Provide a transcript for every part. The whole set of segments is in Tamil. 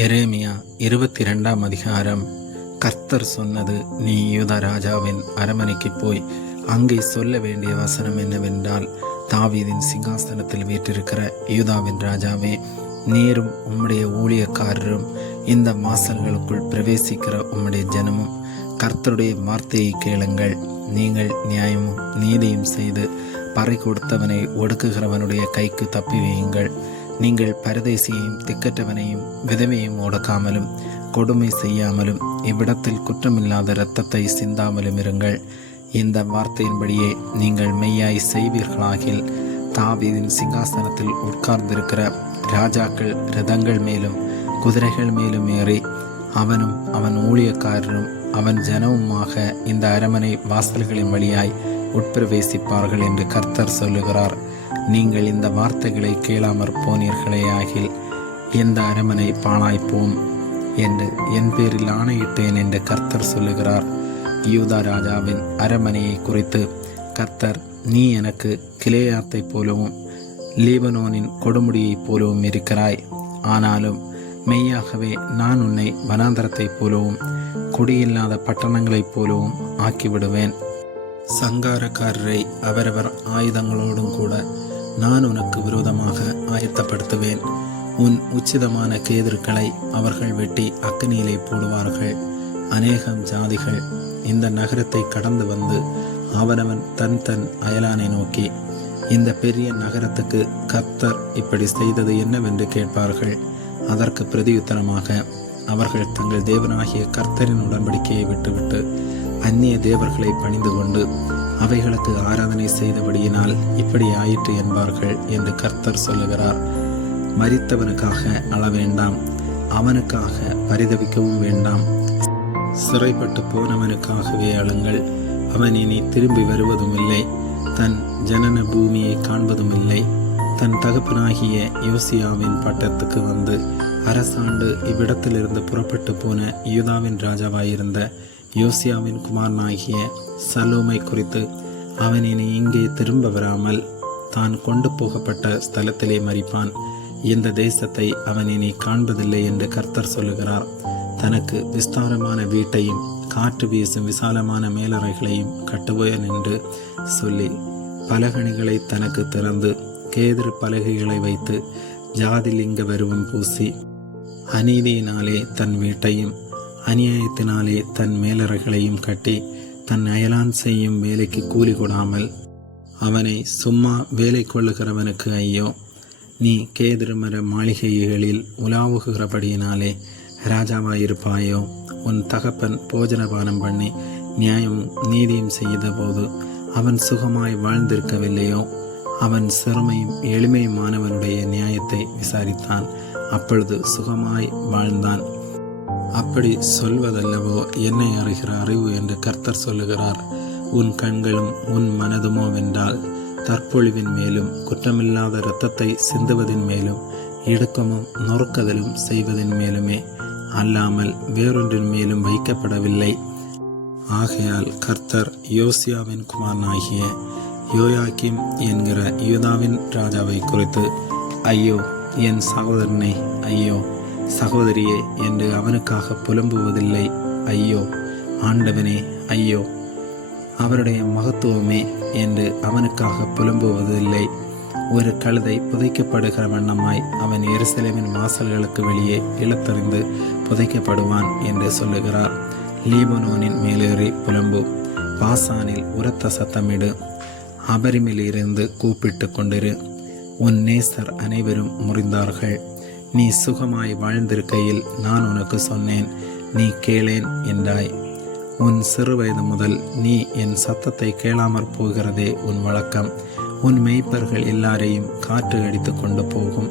எரேமியா 22ஆம் அதிகாரம். கர்த்தர் சொன்னது, நீ யூதா ராஜாவின் அரமனைக்கு போய் அங்கே சொல்ல வேண்டிய வசனம் என்னவென்றால், தாவீதின் சிங்காசனத்தில் வீற்றிருக்கிற யூதாவின் ராஜாவே, நீரும் உம்முடைய ஊழியக்காரரும் இந்த வாசல்களுக்குள் பிரவேசிக்கிற உம்முடைய ஜனமும் கர்த்தருடைய வார்த்தையை கேளுங்கள். நீங்கள் நியாயமும் நீதியும் செய்து பறை கொடுத்தவனை ஒடுக்குகிறவனுடைய கைக்கு தப்பி வையுங்கள். நீங்கள் பரதேசியையும் திக்கற்றவனையும் விதவையும் ஒடுக்காமலும் கொடுமை செய்யாமலும் இவ்விடத்தில் குற்றமில்லாத இரத்தத்தை சிந்தாமலும் இருங்கள். இந்த வார்த்தையின்படியே நீங்கள் மெய்யாய் செய்வீர்களாகில், தாவீதின் சிங்காசனத்தில் உட்கார்ந்திருக்கிற ராஜாக்கள் இரதங்கள் மேலும் குதிரைகள் மேலும் ஏறி அவனும் அவன் ஊழியக்காரரும் அவன் ஜனமுமாக இந்த அரமனை வாசல்களின் வழியாய் உட்பிரவேசிப்பார்கள் என்று கர்த்தர் சொல்லுகிறார். நீங்கள் இந்த வார்த்தைகளை கேளாமற் போனீர்களே ஆகில், இந்த அரமனை பாழாய்ப்போம் என்று என் பேரில் ஆணையிட்டேன் என்று கர்த்தர் சொல்லுகிறார். யூதா ராஜாவின் அரமனையை குறித்து கர்த்தர், நீ எனக்கு கிலேயாத்தை போலவும் லீபனோனின் கொடுமுடியைப் போலவும் இருக்கிறாய். ஆனாலும் மெய்யாகவே நான் உன்னை வனாந்தரத்தைப் போலவும் குடியில்லாத பட்டணங்களைப் போலவும் ஆக்கிவிடுவேன். சங்காரக்காரரை அவரவர் ஆயுதங்களோடும் கூட நான் உனக்கு விரோதமாக ஆயத்தப்படுத்துவேன். உன் உச்சிதமான கேதுருக்களை அவர்கள் வெட்டி அக்கினியிலே போடுவார்கள். அநேகம் ஜாதிகள் இந்த நகரத்தை கடந்து வந்து அவனவன் தன் தன் அயலானை நோக்கி, இந்த பெரிய நகரத்துக்கு கர்த்தர் இப்படி செய்தது என்னவென்று கேட்பார்கள். அதற்கு பிரதியுத்தரமாக அவர்கள் தங்கள் தேவனாகிய கர்த்தரின் உடன்படிக்கையை விட்டுவிட்டு அந்நிய தேவர்களை பணிந்து கொண்டு அவைகளுக்கு ஆராதனை செய்தபடியினால் இப்படி ஆயிற்று என்பார்கள் என்று கர்த்தர் சொல்லுகிறார். மரித்தவனுக்காக அழ வேண்டாம், அவனுக்காக பரிதவிக்கவும் வேண்டாம். சிறைப்பட்டு போனவனுக்காகவே அழுங்கள். அவன் இனி திரும்பி வருவதும் இல்லை, தன் ஜனன பூமியை காண்பதும் இல்லை. தன் தகப்பனாகிய யோசியாவின் பட்டத்துக்கு வந்து அரசாண்டு இவ்விடத்திலிருந்து புறப்பட்டு போன யூதாவின் ராஜாவாயிருந்த யோசியாவின் குமாரனாகிய சலோமை குறித்து, அவன் இனி இங்கே திரும்ப வராமல் தான் கொண்டு போகப்பட்ட ஸ்தலத்திலே மரிப்பான். இந்த தேசத்தை அவன் இனி காண்பதில்லை என்று கர்த்தர் சொல்லுகிறார். தனக்கு விஸ்தாரமான வீட்டையும் காற்று வீசும் விசாலமான மேலறைகளையும் கட்டுவேன் என்று சொல்லி பலகணிகளை தனக்கு திறந்து கேதுரு பலகைகளை வைத்து ஜாதிலிங்க வருவம் பூசி அநீதியினாலே தன் வீட்டையும் அநியாயத்தினாலே தன் மேலறைகளையும் கட்டி தன் அயலான் செய்யும் வேலைக்கு கூலி கொடாமல் அவனை சும்மா வேலை கொள்ளுகிறவனுக்கு ஐயோ! நீ கேதுருமர மாளிகைகளில் உலாவுகிறபடியினாலே ராஜாவாயிருப்பாயோ? உன் தகப்பன் போஜனபானம் பண்ணி நியாயமும் நீதியும் செய்த போது அவன் சுகமாய் வாழ்ந்திருக்கவில்லையோ? அவன் சிறுமையும் எளிமையுமானவனுடைய நியாயத்தை விசாரித்தான், அப்பொழுது சுகமாய் வாழ்ந்தான். அப்படி சொல்வதல்லவோ என்னை அறிகிற அறிவு என்று கர்த்தர் சொல்லுகிறார். உன் கண்களும் உன் மனதுமோ வென்றால் தற்பொழிவின் மேலும் குற்றமில்லாத இரத்தத்தை சிந்துவதின் மேலும் இடுக்கமும் நொறுக்குதலும் செய்வதன் மேலுமே அல்லாமல் வேறொன்றின் மேலும் வைக்கப்படவில்லை. ஆகையால் கர்த்தர் யோசியாவின் குமாரனாகிய யோயாக்கிம் என்கிற யூதாவின் ராஜாவை குறித்து, ஐயோ என் சகோதரனே, ஐயோ சகோதரியே என்று அவனுக்காக புலம்புவதில்லை. ஐயோ ஆண்டவனே, ஐயோ அவருடைய மகத்துவமே என்று அவனுக்காக புலம்புவதில்லை. ஒரு கழுதை புதைக்கப்படுகிற வண்ணமாய் அவன் எருசலேமின் வாசல்களுக்கு வெளியே இழுத்தறிந்து புதைக்கப்படுவான் என்று சொல்லுகிறார். லீபனோனின் மேலேறி புலம்பு, பாசானில் உரத்த சத்தமிடு, அபரிமிலிருந்து கூப்பிட்டு கொண்டிரு. உன் நேசர் அனைவரும் முறிந்தார்கள். நீ சுகமாய் வாழ்ந்திருக்கையில் நான் உனக்கு சொன்னேன், நீ கேளேன் என்றாய். உன் சிறு வயது முதல் நீ என் சத்தத்தை கேளாமற் போகிறதே உன் வழக்கம். உன் மேய்ப்பர்கள் எல்லாரையும் காற்று அடித்து கொண்டு போகும்.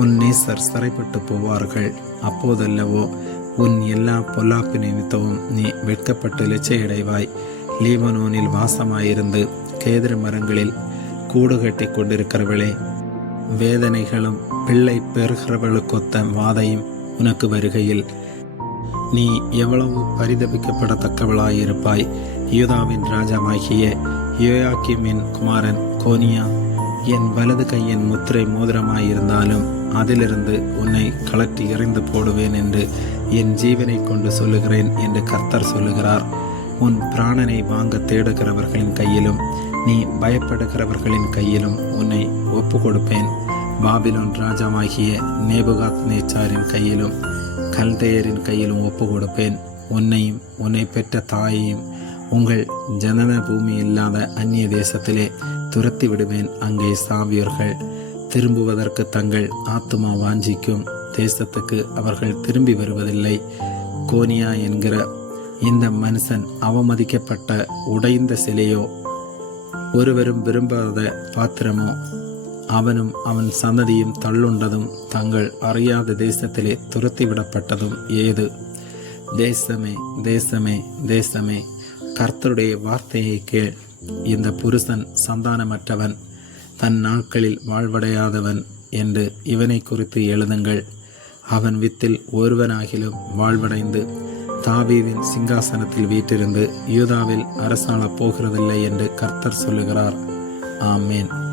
உன் நேசர் சிறைப்பட்டு போவார்கள். அப்போதல்லவோ உன் எல்லா பொல்லாப்பு நிமித்தமும் நீ வெட்கப்பட்டு இலச்சையடைவாய். லீபனோனில் வாசமாயிருந்து கேதுரு மரங்களில் கூடு கட்டி கொண்டிருக்கிறவளே, வேதனைகளும் பிள்ளை பெறுகிறவளுக்கொத்த வாதையும் உனக்கு வருகையில் நீ எவ்வளவு பரிதபிக்கப்படத்தக்கவளாயிருப்பாய். யூதாவின் ராஜாவாகிய யோயாக்கிமின் குமாரன் கோனியா என் வலது கையின் முத்திரை மோதிரமாயிருந்தாலும் அதிலிருந்து உன்னை கழற்றி எறிந்து போடுவேன் என்று என் ஜீவனை கொண்டு சொல்லுகிறேன் என்று கர்த்தர் சொல்லுகிறார். உன் பிராணனை வாங்க தேடுகிறவர்களின் கையிலும் நீ பயப்படுகிறவர்களின் கையிலும் உன்னை ஒப்பு கொடுப்பேன். பாபிலோன் ராஜாவாகிய நேபுகாத்நேச்சாரின் கையிலும் கல்தேயரின் கையிலும் ஒப்பு கொடுப்பேன். உன்னையும் உன்னை பெற்ற தாயையும் உங்கள் ஜனன பூமி இல்லாத அந்நிய தேசத்திலே துரத்தி விடுவேன். அங்கே சாவியர்கள் திரும்புவதற்கு தங்கள் ஆத்துமா வாஞ்சிக்கும் தேசத்துக்கு அவர்கள் திரும்பி வருவதில்லை. கோனியா என்கிற இந்த மனுஷன் அவமதிக்கப்பட்ட உடைந்த சிலையோ, ஒருவரும் விரும்பாத பாத்திரமோ, அவனும் அவன் சந்ததியும் தள்ளுண்டதும் தங்கள் அறியாத தேசத்திலே துரத்திவிடப்பட்டதும் ஏது? தேசமே, தேசமே, தேசமே, கர்த்தருடைய வார்த்தையை கேள். இந்த புருஷன் சந்தானமற்றவன், தன் நாட்களில் வாழ்வடையாதவன் என்று இவனை குறித்து எழுதுங்கள். அவன் வித்தில் ஒருவனாகிலும் வாழ்வடைந்து தாவீதின் சிங்காசனத்தில் வீற்றிருந்து யூதாவில் அரசாளப் போகிறதில்லை என்று கர்த்தர் சொல்லுகிறார். ஆமேன்.